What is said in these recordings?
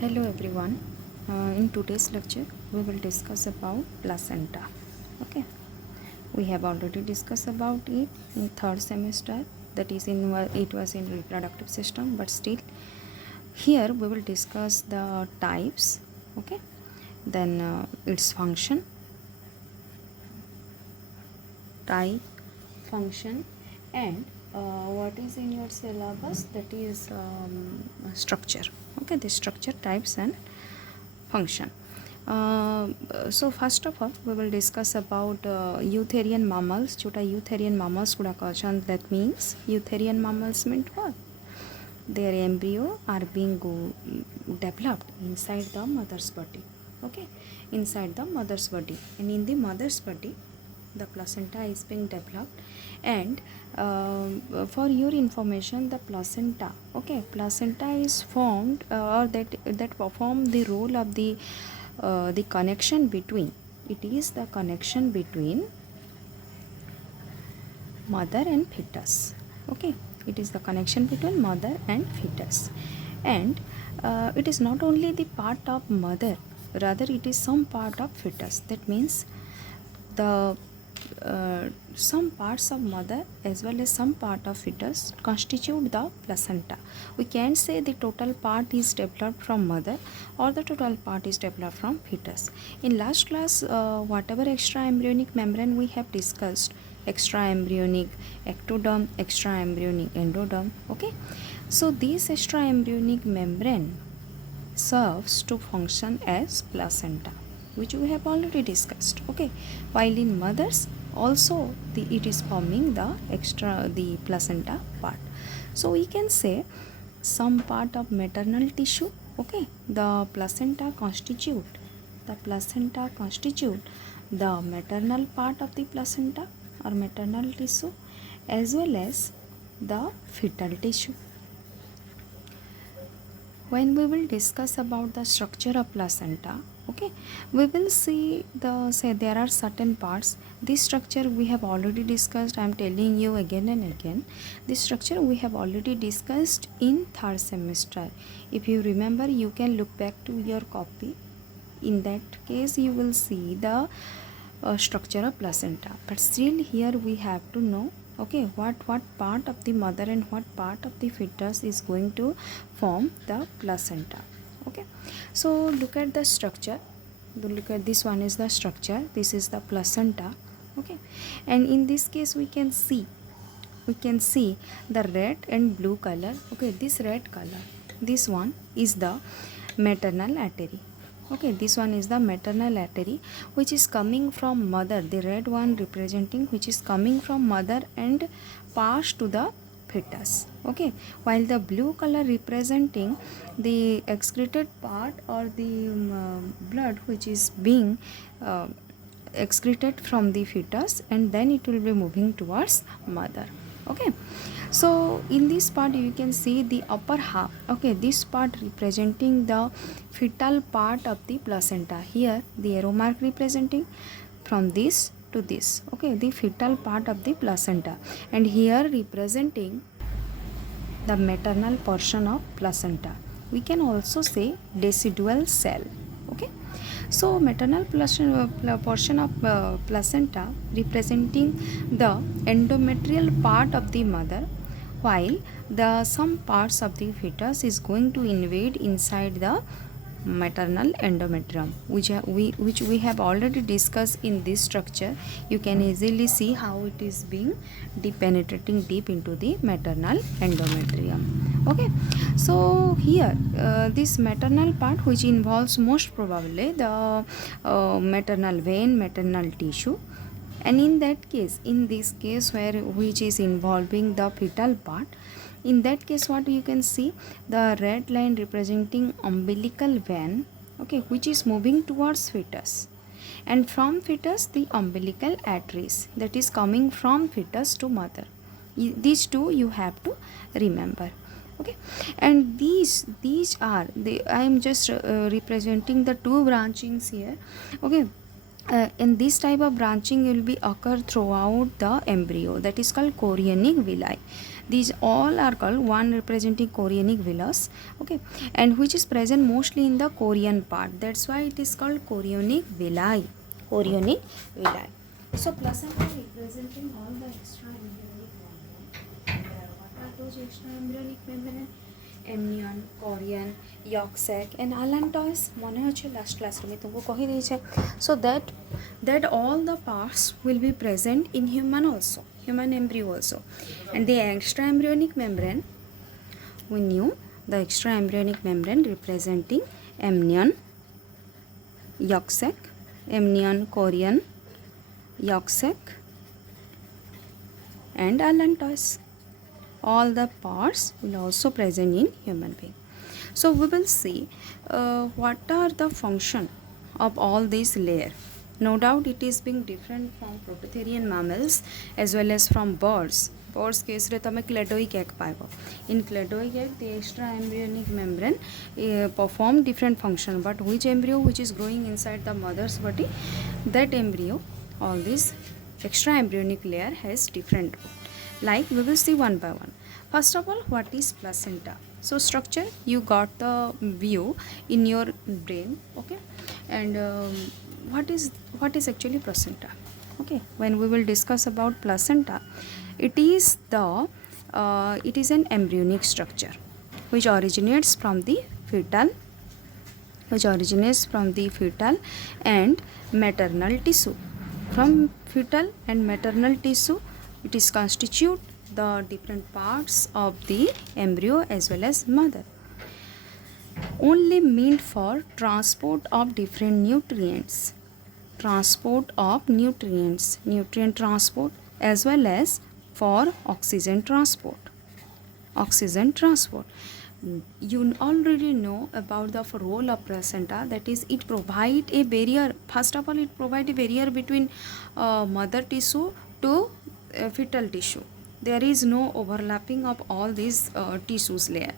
Hello everyone. In today's lecture, we will discuss about placenta. Okay, we have already discussed about it in third semester. That is, it was in reproductive system, but still, here we will discuss the types. Okay, then its function, type, function, and what is in your syllabus, that is structure. Okay, the structure, types, and function. So first of all we will discuss about eutherian mammals. जोटा eutherian mammals गुड़ाक अच्छा, that means eutherian mammals meant what? Their embryo are being developed inside the mother's body. Okay, inside the mother's body, and in the mother's body the placenta is being developed. And for your information, the placenta, okay, placenta is formed or that perform the role of the connection between, it is the connection between mother and fetus. Okay, it is the connection between mother and fetus. And it is not only the part of mother, rather it is some part of fetus. That means the some parts of mother as well as some part of fetus constitute the placenta. We can't say the total part is developed from mother or the total part is developed from fetus. In last class, whatever extra embryonic membrane we have discussed, extra embryonic ectoderm, extra embryonic endoderm. Okay, so this extra embryonic membrane serves to function as placenta, which we have already discussed. Okay, while in mothers also it is forming the placenta part. So we can say some part of maternal tissue. Okay, the placenta constitute the maternal part of the placenta or maternal tissue, as well as the fetal tissue. When we will discuss about the structure of placenta, okay, we will see there are certain parts. This structure we have already discussed. I am telling you again and again, this structure we have already discussed in third semester. If you remember, you can look back to your copy. In that case you will see the structure of placenta, but still here we have to know, okay, what part of the mother and what part of the fetus is going to form the placenta. Okay, so look at the structure. Look at this one is the structure, this is the placenta. Okay, and in this case we can see the red and blue color. Okay, this red color, this one is the maternal artery. Okay, this one is the maternal artery which is coming from mother, the red one representing which is coming from mother and passed to the fetus. Okay, while the blue color representing the excreted part or the blood which is being excreted from the fetus, and then it will be moving towards mother. Okay, so in this part you can see the upper half. Okay, this part representing the fetal part of the placenta. Here the arrow mark representing from this to this. Okay, the fetal part of the placenta, and here representing the maternal portion of placenta. We can also say decidual cell. Okay, so maternal portion of placenta representing the endometrial part of the mother, while the some parts of the fetus is going to invade inside the maternal endometrium, which we have already discussed in this structure. You can easily see how it is being penetrating deep into the maternal endometrium. Okay, so here this maternal part, which involves most probably the maternal vein, maternal tissue, and in this case where which is involving the fetal part, in that case what you can see, the red line representing umbilical vein, okay, which is moving towards fetus, and from fetus the umbilical arteries that is coming from fetus to mother. These two you have to remember. Okay, and these are the, I am just representing the two branchings here. Okay, in this type of branching will be occur throughout the embryo, that is called chorionic villi. These all are called one representing chorionic villus, okay, and which is present mostly in the chorion part. That's why it is called chorionic villi. Chorionic villi. So placenta representing all the extra embryonic membrane. What are those extra embryonic membrane? Amnion, chorion, yolk sac and allantois. মনে হচ্ছে last class में तुमको कही दी है. So that all the parts will be present in human also, human embryo also. And the extra embryonic membrane, we knew the extra embryonic membrane representing amnion, yolk sac, amnion, chorion, yolk sac and allantois. All the parts will also present in human being. So we will see what are the function of all these layer. No doubt it is being different from prototherian mammals as well as from birds. Birds case re tame cladoic egg paibo. In cladoic egg the extra embryonic membrane perform different function, but which embryo which is growing inside the mother's body, that embryo, all this extra embryonic layer has different role. Like we will see one by one. First of all, what is placenta? So structure, you got the view in your brain, okay, and what is actually placenta? Okay, when we will discuss about placenta, it is an embryonic structure which originates from the fetal and maternal tissue. From fetal and maternal tissue, it is constitute the different parts of the embryo as well as mother. Only meant for transport of different nutrient transport as well as for oxygen transport. You already know about the role of placenta, that is it provide a barrier. First of all, it provide a barrier between mother tissue to fetal tissue. There is no overlapping of all these tissues layer,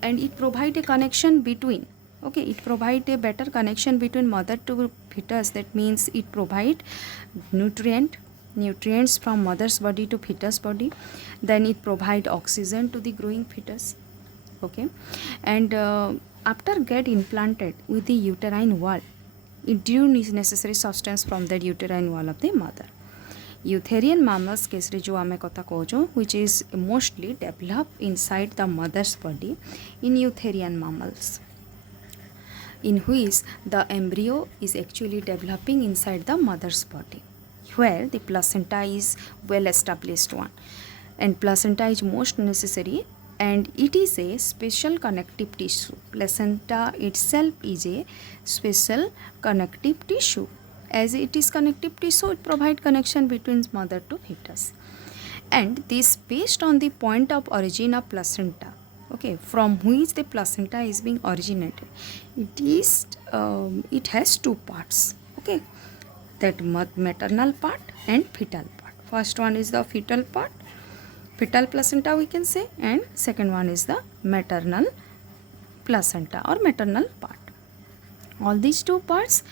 and it provide a connection between, okay, it provide a better connection between mother to fetus. That means it provide nutrients from mother's body to fetus body. Then it provide oxygen to the growing fetus, okay, and after get implanted with the uterine wall, it drew necessary substance from that uterine wall of the mother. Eutherian mammals case re jo ame kotha kojo, which is mostly developed inside the mother's body in eutherian mammals, in which the embryo is actually developing inside the mother's body, where the placenta is well established one, and placenta is most necessary, and it is a special connective tissue. Placenta itself is a special connective tissue. As it is connective tissue, it provides connection between mother to fetus, and this based on the point of origin of placenta, okay, from which the placenta is being originated. It has two parts, okay, that maternal part and fetal part. First one is the fetal part, fetal placenta we can say, and second one is the maternal placenta or maternal part. All these two parts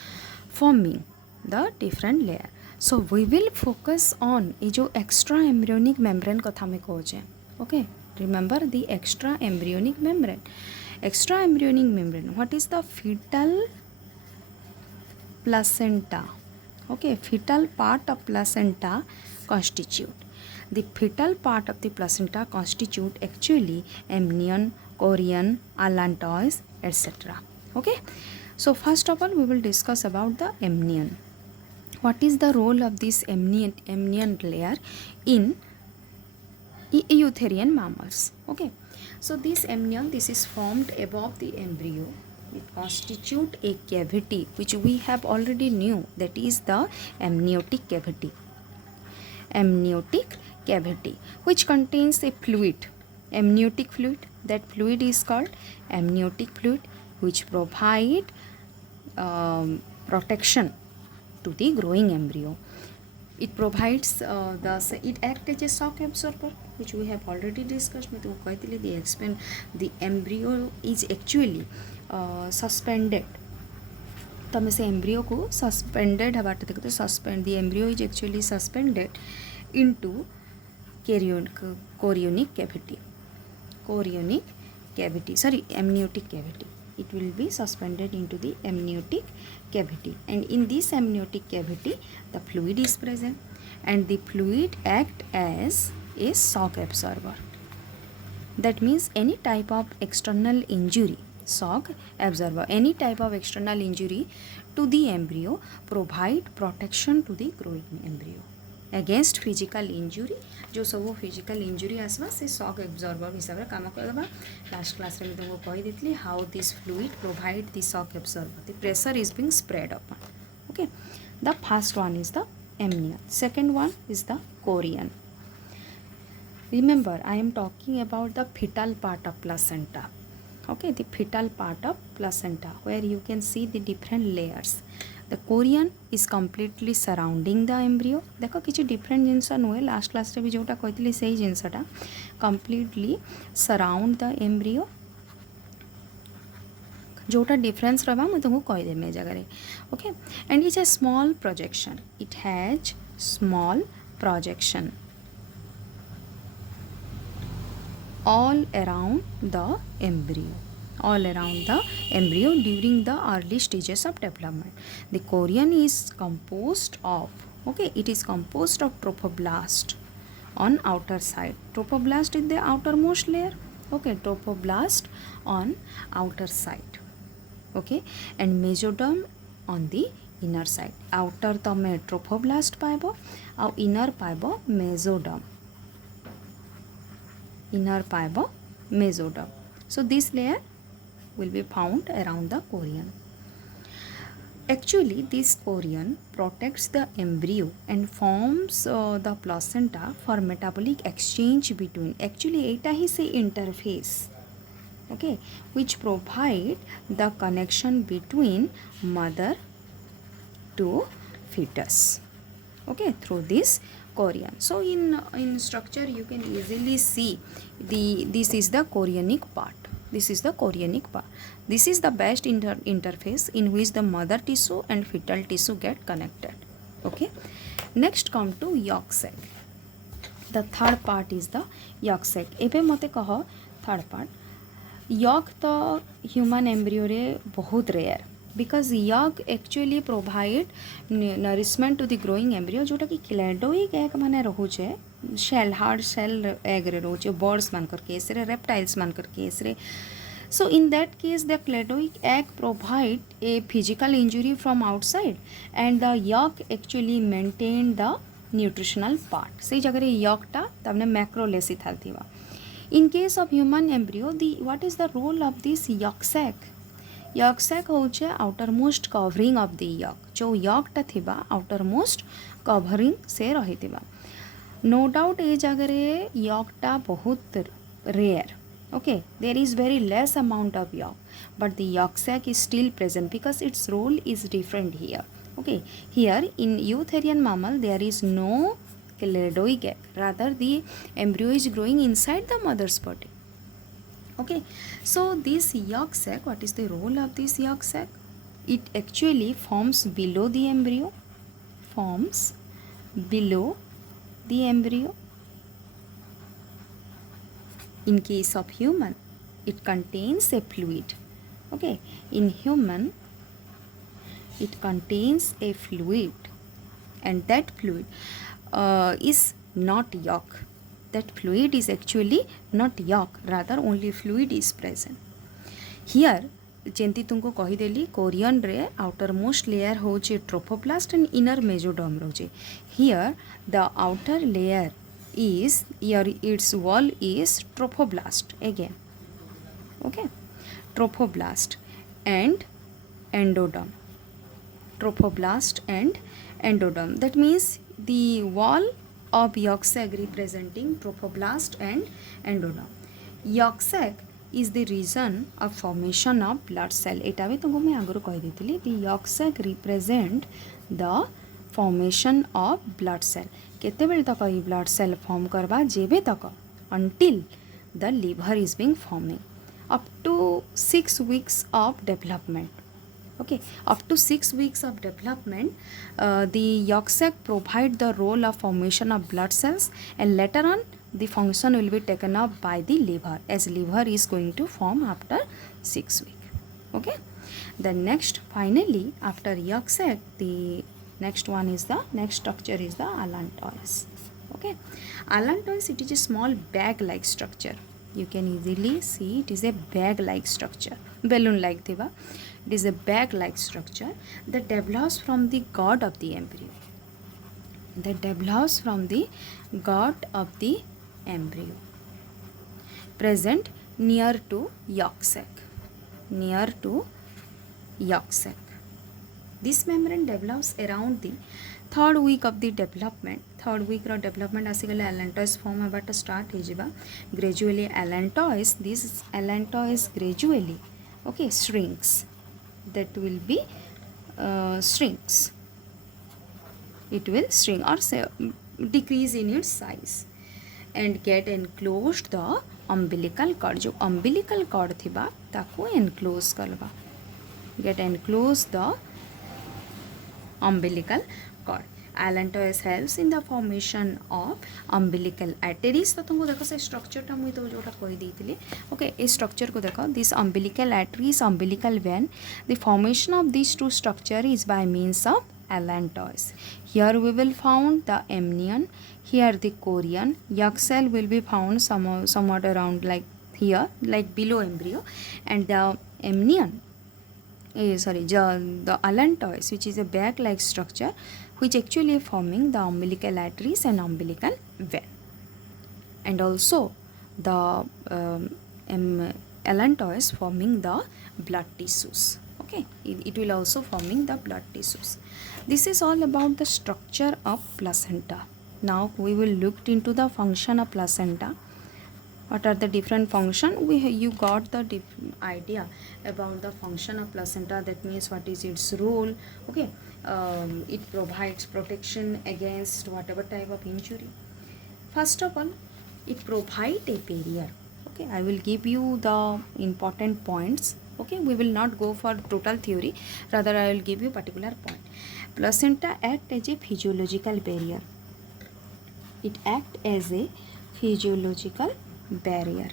forming the different layer. So we will focus on ये जो extra embryonic membrane कथा में कहोजे, okay, remember the extra embryonic membrane. What is the fetal placenta? Okay, fetal part of placenta constitute, the fetal part of the placenta constitute actually amnion, chorion, allantois, etc. Okay, so first of all we will discuss about the amnion. What is the role of this amnion layer in eutherian mammals? Okay, so this amnion, this is formed above the embryo. It constitute a cavity which we have already knew, that is the amniotic cavity, which contains a fluid, amniotic fluid. That fluid is called amniotic fluid, which provide protection to the growing embryo. It provides it acts as a shock absorber, which we have already discussed. मैं तुमको कहती थी the embryo is actually suspended. तमे से embryo को suspended हवाटे देखो तो suspend, the embryo is actually suspended into chorionic cavity. Chorionic cavity, sorry, amniotic cavity. It will be suspended into the amniotic cavity, and in this amniotic cavity the fluid is present, and the fluid act as a shock absorber. That means any type of external injury, shock absorber, any type of external injury to the embryo provide protection to the growing embryo against physical injury. जो सब physical injury आसवा से shock absorber हिसाब से काम करवा. Last class रे तुमको कही देतली how this fluid provide the shock absorber. The pressure is being spread upon. Okay, the first one is the amnion. Second one is the chorion. Remember, I am talking about the fetal part of placenta. Okay, the fetal part of placenta where you can see the different layers. The chorion is completely surrounding the embryo. देखो किसी different जिनसा नुए last class रे भी जोटा कहती सही जिनसाटा completely surround the embryo. जोटा difference रहा मैं तुमको कह दे मैं जगह रे. Okay, and it's a small projection. It has small projection all around the embryo. All around the embryo during the early stages of development. The chorion is composed of, okay, it is composed of trophoblast on outer side. Trophoblast is the outermost layer. Okay, trophoblast on outer side. Okay, and mesoderm on the inner side. Outer तमे trophoblast पाइबो और inner पाइबो mesoderm. Inner पाइबो mesoderm. So this layer will be found around the chorion. Actually, this chorion protects the embryo and forms the placenta for metabolic exchange between. Actually, eta ही से interface, okay, which provide the connection between mother to fetus, okay, through this chorion. So in structure you can easily see this is the chorionic part. This is the chorionic part. This is the best interface in which the mother tissue and fetal tissue get connected. Okay. Next come to yolk sac. The third part is the yolk sac. एबे मते कह third part. Yolk तो human embryo रे बहुत rare. Because yolk actually provide nourishment to the growing embryo जोटा कि क्लेडोइक egg माने रहुचे shell, hard shell egg रे रहुचे birds मान कर केस रे reptiles मान कर केस रे. So in that case the cladoic egg provide a physical injury from outside and the yolk actually maintain the nutritional part. से जगह रे yolk टा तबने macrolesis थालतीवा. In case of human embryo, what is the role of this yolk sac? Yolk sac होचे outermost covering of the yolk. जो yolk टा थिबा outermost covering से रही थिबा. No doubt ए जगह रे yolk टा बहुत rare. Okay, there is very less amount of yolk, but the yolk sac is still present because its role is different here. Okay, here in eutherian mammal there is no cladoic egg. Rather, the embryo is growing inside the mother's body. Okay, so this yolk sac, what is the role of this yolk sac? It actually forms below the embryo. Forms below the embryo. In case of human, it contains a fluid. Okay, in human, it contains a fluid, and that fluid is not yolk. That fluid is actually not yolk, rather only fluid is present. Here, जेंती तुमको कही देली Korean रे outermost layer होचे trophoblast and inner mesoderm रोचे. Here, the outer layer is, here its wall is trophoblast again. Okay, trophoblast and endoderm. Trophoblast and endoderm. That means the wall of yolk sac representing trophoblast and endoderm. Yolk sac is the region of formation of blood cell. एटा भी तुमको मैं आगुरु कही देतिली. The yolk sac represent the formation of blood cell. केते bell तक ये blood cell form करबा जेबे तक until the liver is being forming up to 6 weeks of development. Okay, up to 6 weeks of development, the yolk sac provide the role of formation of blood cells, and later on the function will be taken up by the liver, as liver is going to form after 6 weeks. Okay, then next, finally after yolk sac, the next structure is the allantois. Okay, allantois, it is a small bag like structure. You can easily see it is a bag like structure, balloon like thiba. It is a bag like structure that develops from the gut of the embryo. Present near to yolk sac. This membrane develops around the third week of the development. Third week ro development आसीगले allantois form हेबाटा start हो जिबा. Gradually this allantois gradually, okay, shrinks. That will be shrinks. It will shrink or say, decrease in its size and get enclosed the umbilical cord. जो umbilical cord थिबा ताको enclose करबा. Get enclosed the umbilical cord. Allantois helps in the formation of umbilical arteries. तो तुमको देखो से structure टा मुई तो जोटा कहि देइतिली. Okay, इस structure को देखो. This umbilical arteries, umbilical vein. The formation of these two structure is by means of allantois. Here we will found the amnion. Here the chorion. Yolk cell will be found somewhat around like here, like below embryo, and the amnion. The allantois, which is a bag-like structure, which actually forming the umbilical arteries and umbilical vein, and also the allantois forming the blood tissues. Okay, it will also forming the blood tissues. This is all about the structure of placenta. Now we will look into the function of placenta. What are the different function? You got the idea about the function of placenta. That means what is its role. Okay, it provides protection against whatever type of injury. First of all, it provides a barrier. Okay, I will give you the important points. Okay, we will not go for total theory, rather I will give you particular point. Placenta act as a physiological barrier. It act as a physiological barrier.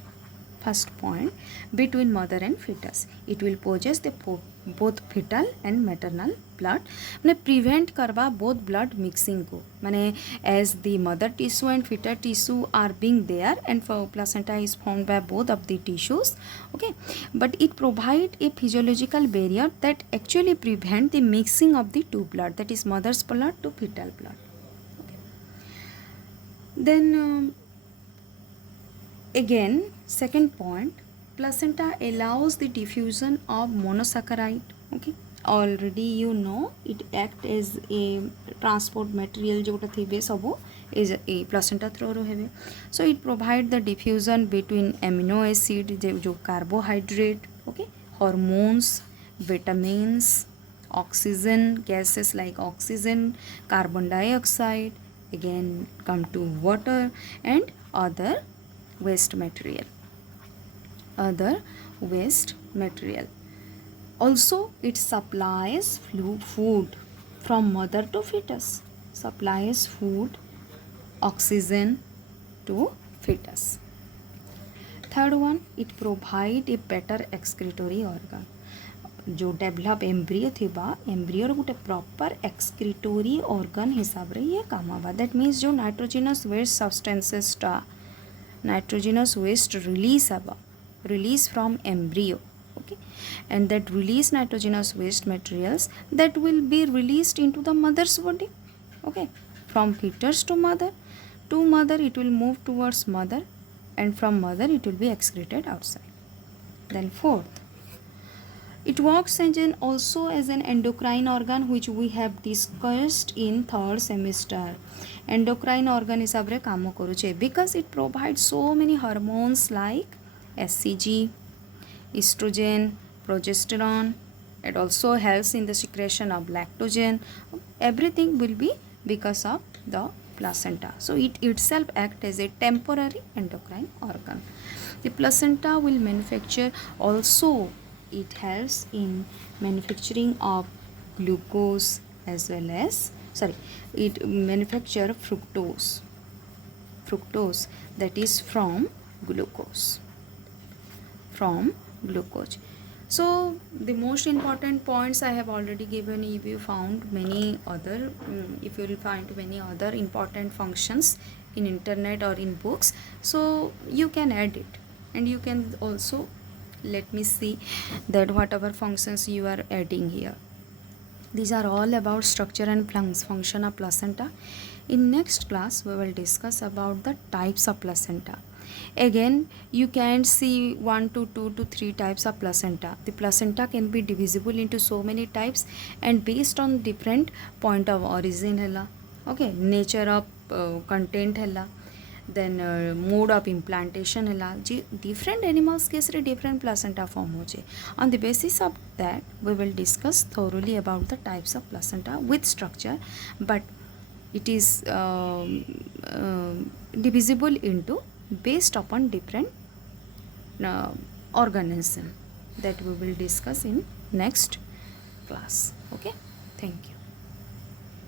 First point, between mother and fetus. It will possess the both fetal and maternal blood. माने prevent करवा both blood mixing को. माने as the mother tissue and fetal tissue are being there, and for placenta is formed by both of the tissues. Okay, but it provide a physiological barrier that actually prevent the mixing of the two blood, that is mother's blood to fetal blood. Okay. Then again, second point, placenta allows the diffusion of monosaccharide. Okay, already you know it act as a transport material जोटा थिबे सबो is a placenta through रहे. So it provide the diffusion between amino acid जो carbohydrate, okay, hormones, vitamins, oxygen, gases like oxygen, carbon dioxide, again come to water and other waste material. Also it supplies food from mother to fetus. Supplies food, oxygen to fetus. Third one, it provide a better excretory organ. जो develop embryo थिबा embryo गोटे proper एक्सक्रीटोरी organ हिसाब रे ये काम आवा. That means जो nitrogenous waste substances टा nitrogenous waste release from embryo. Okay, and that release nitrogenous waste materials that will be released into the mother's body. Okay, from fetus to mother it will move towards mother, and from mother it will be excreted outside. Then fourth, it works also as an endocrine organ, which we have discussed in third semester. Endocrine organ हिसाब रे काम करुचे because it provides so many hormones like HCG, estrogen, progesterone. It also helps in the secretion of lactogen. Everything will be because of the placenta. So it itself acts as a temporary endocrine organ. The placenta will manufacture also. It helps in manufacturing of glucose as well as it manufacture fructose. fructose, that is from glucose. From glucose. So the most important points I have already given. If you found many other, if you will find many other important functions in internet or in books, so you can add it, and you can also let me see that whatever functions you are adding here. These are all about structure and function of placenta. In next class, we will discuss about the types of placenta. Again, you can see 1 to 2 to 3 types of placenta. The placenta can be divisible into so many types, and based on different point of origin hella, okay, nature of content hella, then mode of implantation hella, different animals case रे different placenta form हो जाए. On the basis of that, we will discuss thoroughly about the types of placenta with structure, but it is divisible into based upon different uh, organism that we will discuss in next class. Okay, thank you.